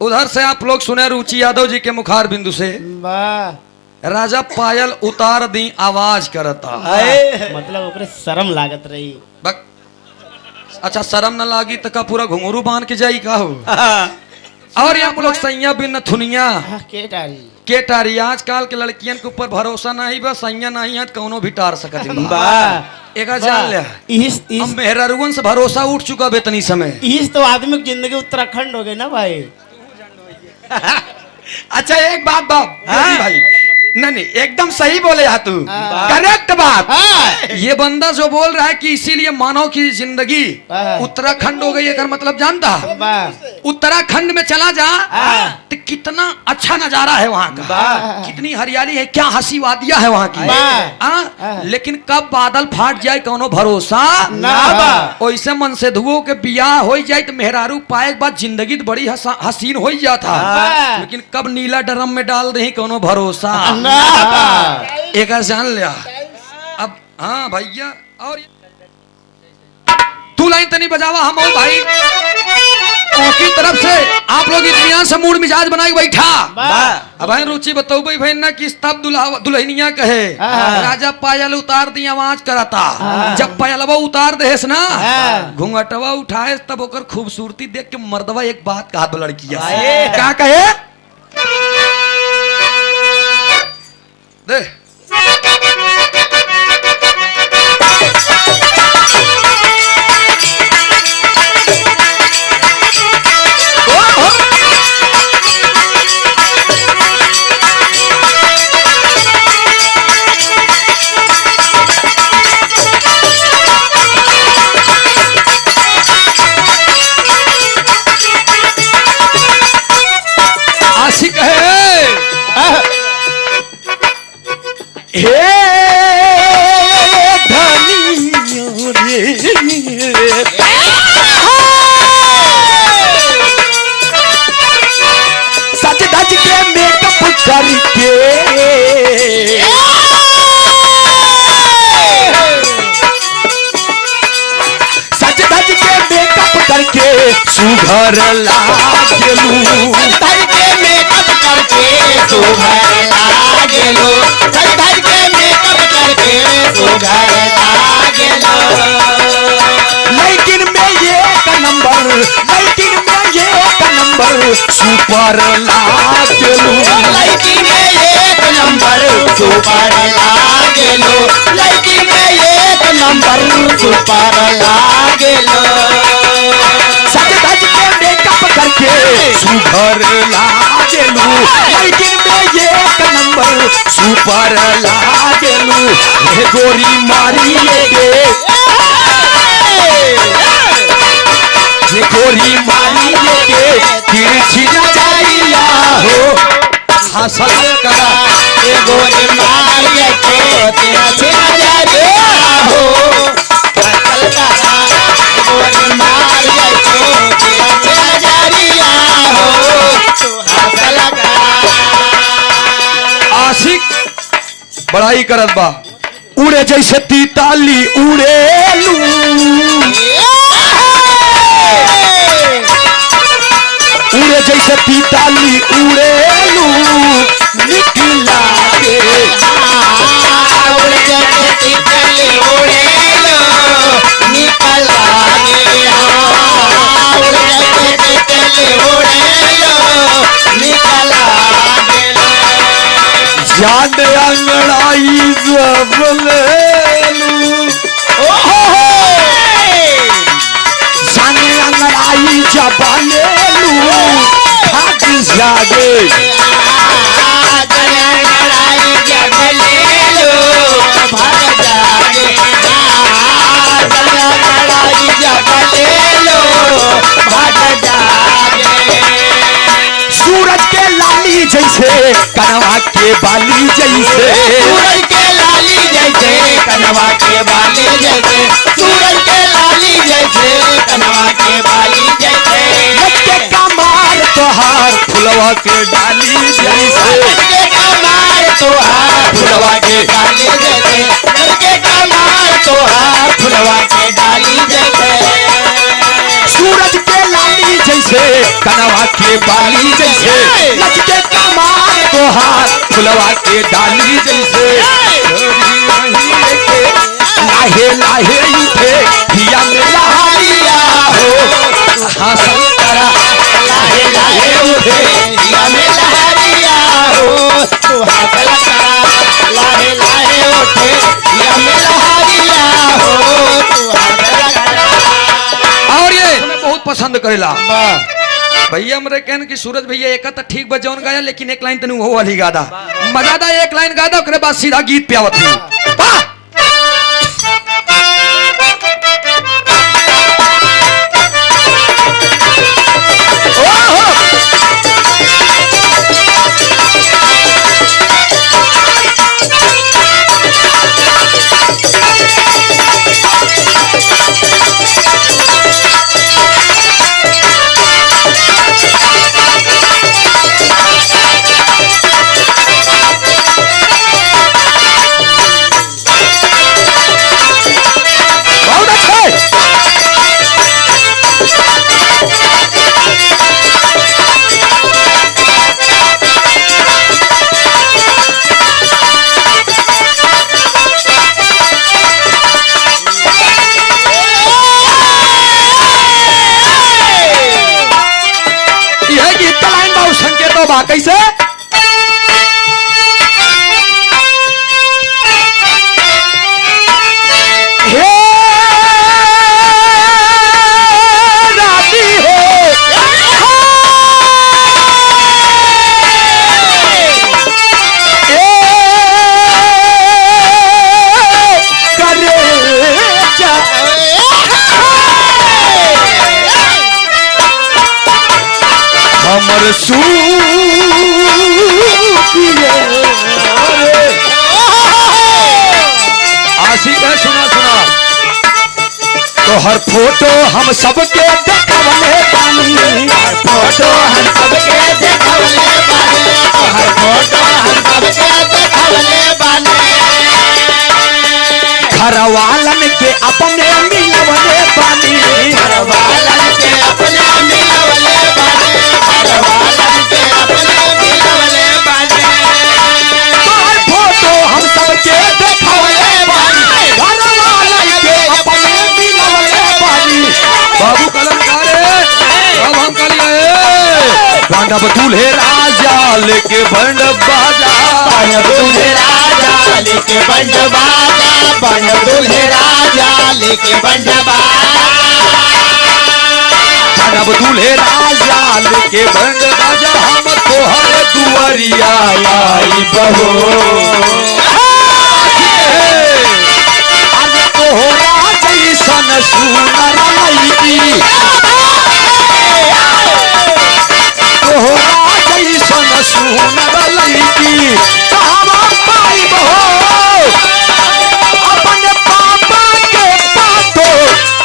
उधर से आप लोग सुने रुचि यादव जी के मुखार बिंदु से वाह राजा पायल उतार दी आवाज करता। मतलब ओकरे शर्म लागत रही। बक अच्छा शर्म न लागी तो का पूरा घुंघरू बांध के जाई का हो। और यहाँ लोग सैया बिन थुनिया के डाली के टारी आजकल के लड़कियन के ऊपर भरोसा नहीं बस सैया नहीं है कौनो भी टार सकत एक जान ले इस मेहरारुअन से भरोसा उठ चुका बेतनी समय। तो आदमी की जिंदगी उत्तराखंड हो गई ना भाई। अच्छा एक बात बाप भाई नहीं एकदम सही बोले यहाँ तू करेक्ट बात। ये बंदा जो बोल रहा है कि इसीलिए मानव की जिंदगी उत्तराखंड हो गई अगर मतलब जानता उत्तराखंड में चला जा तो कितना अच्छा नजारा है वहाँ का, कितनी हरियाली है, क्या हंसी वादियां है वहाँ की। लेकिन कब बादल फाट जाए कौनो भरोसा वैसे मन से धुओं के बियाह हो जाए तो मेहरारू पाए के बाद जिंदगी तो बड़ी हसीन हो जाता, लेकिन कब नीला ड्रम में डाल दे कौनो भरोसा एक जान लिया। अब हाँ भैया और तू लाइन तनी बजावा हम और भाई की तरफ से आप लोग इत्मीनान से मूड मिजाज बना के बैठा। अब भाई रुचि बताओ भाई बहन ना किस तब दुल्हनिया कहे राजा पायल उतार दी आवाज कराता। जब पायलवा उतार देस ना घूंघटवा उठाए तब ओकर खूबसूरती देख के मर्दवा एक बात कहा तो लड़किया क्या कहे दे आशिक है सच धज के मेकअप करके सच धज के मेकअप करके सुघर लागलू धर के मेकअप करके सुघर लागेलो धर के मेकअप करके सुघर लागेलो। लेकिन मैं ये नंबर सुपर लागलू लड़की में एक नंबर सुपर लागेलो लड़की में एक नंबर सुपर लागेलो। सच धज के मेकअप करके सुपर लागलू लेकिन मैं ये नंबर सुपर लागलू गोरी मारिएगे गोरी मारिएगे तिरछी नजरिया हो हंसल करा गोरी मारिए के तिरछी नजरिया हो हंसल करा गोरी मारिए के तिरछी नजरिया हो हंसल करा। आशिक बड़ाई करत बा उड़े जैसे तीताली उड़ेलू उड़े जैसे तीताली उड़ेलू निकला के उड़े जैसे तीताली उड़ेलू निकला के उड़े जैसे तीताली उड़ेलू निकला के। जान अंगड़ाई जबलेलू जान अंगड़ाई जबलेलू भाग जागे सूरज के लाली जैसे कनवा के बाली जैसे सूरज के लाली जैसे कनवा के बाली जैसे सूरज के लाली जैसे कनवा के बाली जैसे लटके कमार तोहार फुलवा के डाली जैसे लटके कमार तोहार फुलवा के डाली जैसे लटके कमार तोहार फुलवा के डाली जैसे सूरज के लाली जैसे जैसे कनवा के बाली जैसे लचके कमाल तोहार फुलवा के डाली जैसे लाहे लाहे उठे हिया में लहारिया हो हाँ शंकरा लाहे लाहे उठे हिया में लहरिया हो तू हासिल करा लाहे लाहे उठे हिया में लहरिया हो तू हासिल करा। और ये हमें बहुत पसंद करेला भैया हमरे कहन कि सूरज भैया एक तो ठीक बजौन गाया लेकिन एक लाइन तनु वो वाली गादा मजादा एक लाइन गादा ओकरे बाद सीधा गीत पे आवत थी वाह कैसे हे राधी हो करे जा हमर सू आशिक है सुना सुना तो हर फोटो हम सबके देखवले बानी फोटो हम सबके देखवले बानी हर फोटो हम सबके देखवले बानी घरवालन के अपने मिलवले बानी घरवालन के अपने मिलवले बानी घरवालन के अपने मिलवले बानी हर फोटो हम सबके देखवले बानी घरवालन के अपने मिलवले बानी बाबू कलमकारे अब हम कलिए बांडा बतूले राजा लेके बंड बाजा दूल्हे राजा लेके बंड बाजा बंड दूल्हे राजा लेके बंड अब दूल्हे राजा लेके बंड बाजा हम तोहर दुआरिया आई बहो आज तोहरा जैसन सुनर लईकी तोहरा जैसन सुनर लईकी कहवा पाई बहो अपने पापा के पातो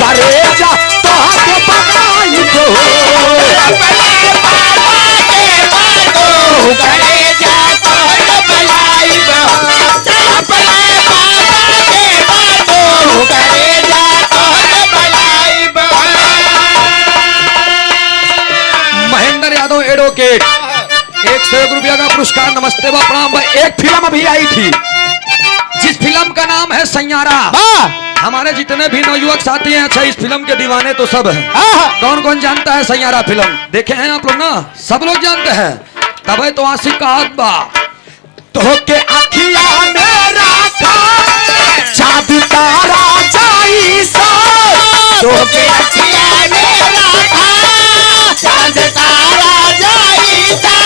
करे जा तोहके बनाई बहो अपने पापा के बातों करे जा तोहर भलाई अपने पापा के बातों करे जा तोहर भलाई महेंद्र यादव एडवोकेट 101 रुपया का पुरस्कार नमस्ते बा प्रणाम बा। एक फिल्म अभी आई थी जिस फिल्म का नाम है सैयारा हमारे जितने भी नवयुवक साथी हैं अच्छा इस फिल्म के दीवाने तो सब हैं कौन कौन जानता है सैयारा फिल्म देखे हैं आप लोग ना सब लोग जानते हैं तब तो आशिक का हाथ बा तो के अखिया में राखा चाँद तारा जाई सा तो के अखिया में राखा चांद तारा जाईता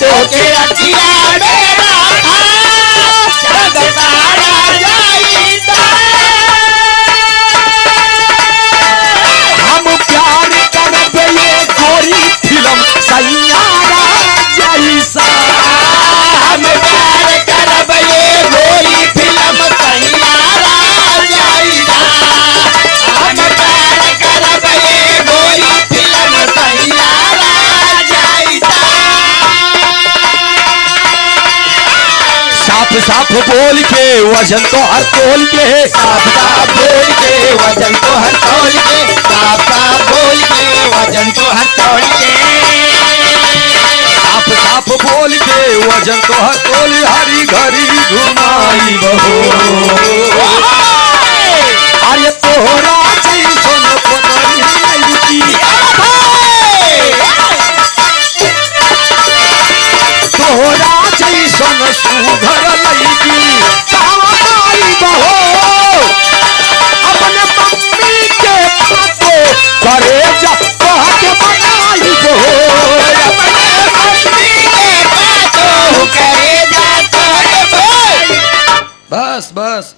तो के अखिया में राखा चांद तारा जाईता हम प्यार करबे ये गोरी फिल्म सैयारा जैसा हम प्यार करब ये गोरी फिल्म सैयारा जाईता हम प्यार करब साफ साफ बोल के वजन तो हर तोल के, साफ साफ बोल के वजन तो हर तौल के, साफ साफ बोल के वजन तो हर तौल के, साफ साफ बोल के वजन तो हर तोल, हरी घरी घुमाई बहो। अरे तोहरा जैसन पतरी लड़की, तोहरा जैसन सुघर लड़की कहवा पाई बहो।